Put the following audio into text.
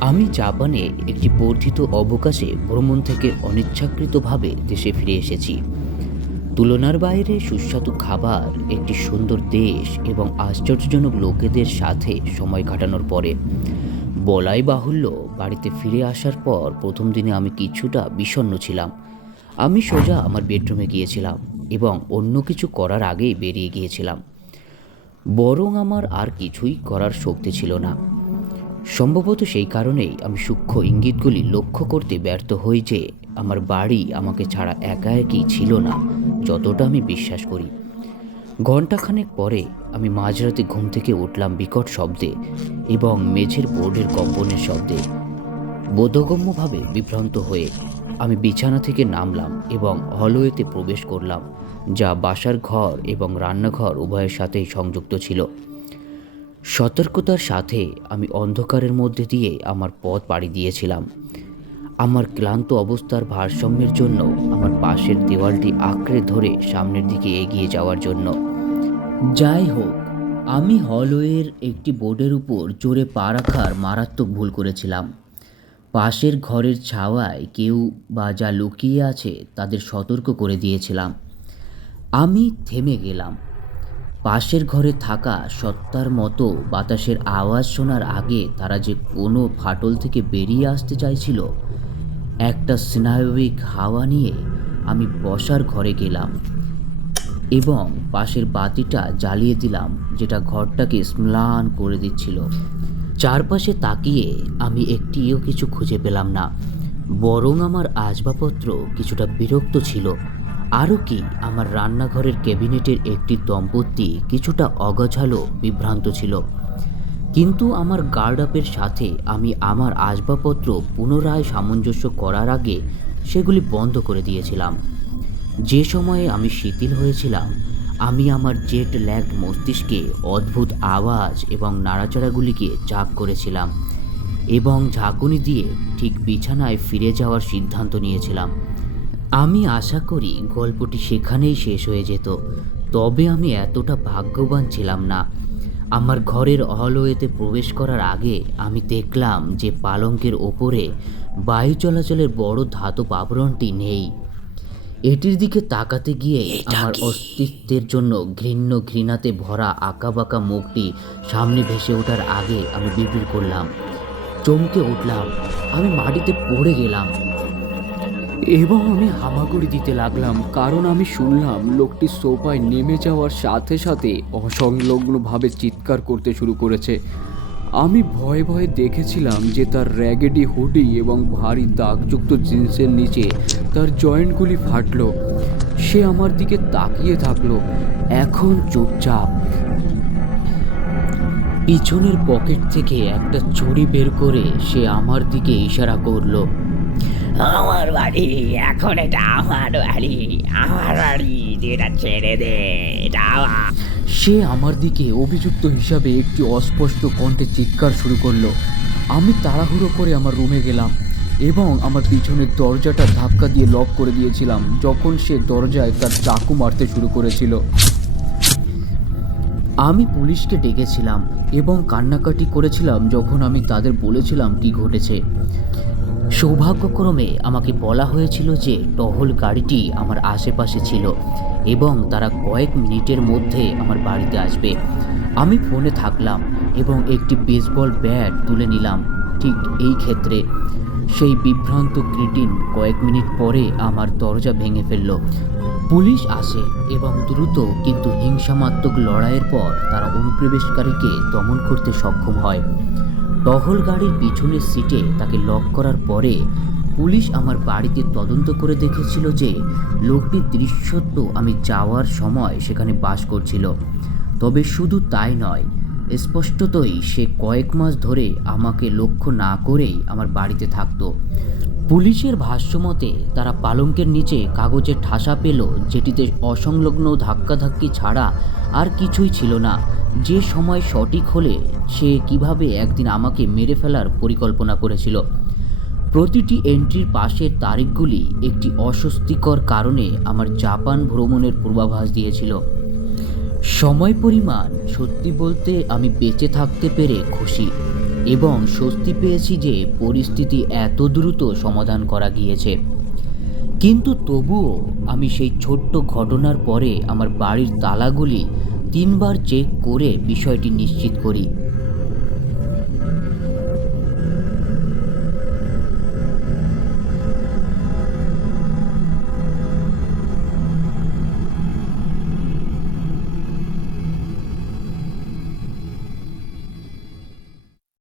আমি জাপানে একটি বর্ধিত অবকাশে ভ্রমণ থেকে অনিচ্ছাকৃতভাবে দেশে ফিরে এসেছি। তুলনার বাইরে সুস্বাদু খাবার, একটি সুন্দর দেশ এবং আশ্চর্যজনক লোকেদের সাথে সময় কাটানোর পরে বলাই বাহুল্য, বাড়িতে ফিরে আসার পর প্রথম দিনে আমি কিছুটা বিষণ্ণ ছিলাম। আমি সোজা আমার বেডরুমে গিয়েছিলাম এবং অন্য কিছু করার আগেই বেরিয়ে গিয়েছিলাম। বরং আমার আর কিছুই করার শক্তি ছিল না। সম্ভবত সেই কারণেই আমি সূক্ষ্ম ইঙ্গিতগুলি লক্ষ্য করতে ব্যর্থ হই যে আমার বাড়ি আমাকে ছাড়া একা একই ছিল না যতটা আমি বিশ্বাস করি। ঘণ্টাখানেক পরে আমি মাঝরাতে ঘুম থেকে উঠলাম বিকট শব্দে এবং মেঝের বোর্ডের কম্পনের শব্দে। বোধগম্যভাবে বিভ্রান্ত হয়ে আমি বিছানা থেকে নামলাম এবং হলওয়েতে প্রবেশ করলাম, যা বাসার ঘর এবং রান্নাঘর উভয়ের সাথেই সংযুক্ত ছিল। সতর্কতার সাথে আমি অন্ধকারের মধ্যে দিয়ে আমার পথ পাড়ি দিয়েছিলাম, আমার ক্লান্ত অবস্থার ভারসাম্যের জন্য আমার পাশের দেওয়ালটি আঁকড়ে ধরে সামনের দিকে এগিয়ে যাওয়ার জন্য। যাই হোক, আমি হলওয়ের একটি বোর্ডের উপর জোরে পা রাখার মারাত্মক ভুল করেছিলাম। পাশের ঘরের ছাওয়ায় কেউ বা যা লুকিয়ে আছে তাদের সতর্ক করে দিয়েছিলাম। আমি থেমে গেলাম। পাশের ঘরে থাকা সত্তার মতো বাতাসের আওয়াজ শোনার আগে তারা যে কোনো ফাটল থেকে বেরিয়ে আসতে চাইছিল। একটা স্নায়বিক হাওয়া নিয়ে আমি বসার ঘরে গেলাম এবং পাশের বাতিটা জ্বালিয়ে দিলাম, যেটা ঘরটাকে ম্লান করে দিচ্ছিল। চারপাশে তাকিয়ে আমি একটিও কিছু খুঁজে পেলাম না, বরং আমার আসবাবপত্র কিছুটা বিরক্ত ছিল। আরও কি, আমার রান্নাঘরের ক্যাবিনেটের একটি দম্পতি কিছুটা অগোছালো, বিভ্রান্ত ছিল। কিন্তু আমার গার্ড আপের সাথে আমি আমার আসবাবপত্র পুনরায় সামঞ্জস্য করার আগে সেগুলি বন্ধ করে দিয়েছিলাম। যে সময়ে আমি শিথিল হয়েছিলাম, আমি আমার জেট ল্যাগড মস্তিষ্কে অদ্ভুত আওয়াজ এবং নাড়াচাড়াগুলিকে চাক করেছিলাম এবং ঝাঁকুনি দিয়ে ঠিক বিছানায় ফিরে যাওয়ার সিদ্ধান্ত নিয়েছিলাম। আমি আশা করি গল্পটি সেখানেই শেষ হয়ে যেত, তবে আমি এতটা ভাগ্যবান ছিলাম না। আমার ঘরের হলওয়েতে প্রবেশ করার আগে আমি দেখলাম যে পালঙ্কের ওপরে বায়ু চলাচলের বড় ধাতব আবরণটি নেই। এটির দিকে তাকাতে গিয়ে আমার অস্তিত্বের জন্য ঘৃণাতে ভরা আঁকাবাঁকা মুখটি সামনে ভেসে ওঠার আগে আমি বিড়বিড় করলাম, চমকে উঠলাম, আমি মাটিতে পড়ে গেলাম এবং আমি হামাগুড়ি দিতে লাগলাম, কারণ আমি শুনলাম লোকটি সোফায় নেমে যাওয়ার সাথে সাথে অসংলগ্নভাবে চিৎকার করতে শুরু করেছে। আমি ভয়ে ভয়ে দেখেছিলাম যে তার র্যাগেডি হুডি এবং ভারী দাগযুক্ত জিন্সের নিচে তার জয়েন্টগুলি ফাটল। সে আমার দিকে তাকিয়ে থাকলো, এখন চুপচাপ। পিছনের পকেট থেকে একটা ছুরি বের করে সে আমার দিকে ইশারা করলো। আমার বাড়ি, এখন এটা আমার বাড়ি, আমার বাড়ি, যেটা ছেড়ে দে, এটা আমার। সে আমার দিকে অভিযুক্ত হিসাবে একটি অস্পষ্ট কণ্ঠে চিৎকার শুরু করলো। আমি তাড়াহুড়ো করে আমার রুমে গেলাম এবং আমার পিছনের দরজাটা ধাক্কা দিয়ে লক করে দিয়েছিলাম যখন সে দরজায় তার চাকু মারতে শুরু করেছিল। আমি পুলিশকে ডেকেছিলাম এবং কান্নাকাটি করেছিলাম যখন আমি তাদের বলেছিলাম কি ঘটেছে। সৌভাগ্যক্রমে আমাকে বলা হয়েছিল যে টহল গাড়িটি আমার আশেপাশে ছিল এবং তারা কয়েক মিনিটের মধ্যে আমার বাড়িতে আসবে। আমি ফোনে থাকলাম এবং একটি বেসবল ব্যাট তুলে নিলাম। ঠিক এই ক্ষেত্রে সেই বিভ্রান্ত ক্রিটিন কয়েক মিনিট পরে আমার দরজা ভেঙে ফেলল। পুলিশ আসে এবং দ্রুত কিন্তু হিংসাত্মক লড়াইয়ের পর তারা অনুপ্রবেশকারীকে দমন করতে সক্ষম হয়। টহল গাড়ির পিছনের সিটে তাকে লক করার পরে পুলিশ আমার বাড়িতে তদন্ত করে দেখেছিল যে লোকটি দৃশ্যত আমি যাওয়ার সময় সেখানে বাস করছিল। তবে শুধু তাই নয়, স্পষ্টতই সে কয়েক মাস ধরে আমাকে লক্ষ্য না করেই আমার বাড়িতে থাকতো। পুলিশের ভাষ্যমতে তারা পালঙ্কের নিচে কাগজের ঠাসা পেল, যেটিতে অসংলগ্ন ধাক্কাধাক্কি ছাড়া আর কিছুই ছিল না। যে সময় সঠিক হলে সে কিভাবে একদিন আমাকে মেরে ফেলার পরিকল্পনা করেছিল। প্রতিটি এন্ট্রির পাশের তারিখগুলি একটি অস্বস্তিকর কারণে আমার জাপান ভ্রমণের পূর্বাভাস দিয়েছিল। সময় পরিমাণ, সত্যি বলতে আমি বেঁচে থাকতে পেরে খুশি। এবং স্বস্তি পেয়েছি যে পরিস্থিতি এত দ্রুত সমাধান করা গিয়েছে। কিন্তু তবুও আমি সেই ছোট্ট ঘটনার পরে আমার বাড়ির তালাগুলি 3বার চেক করে বিষয়টি নিশ্চিত করি।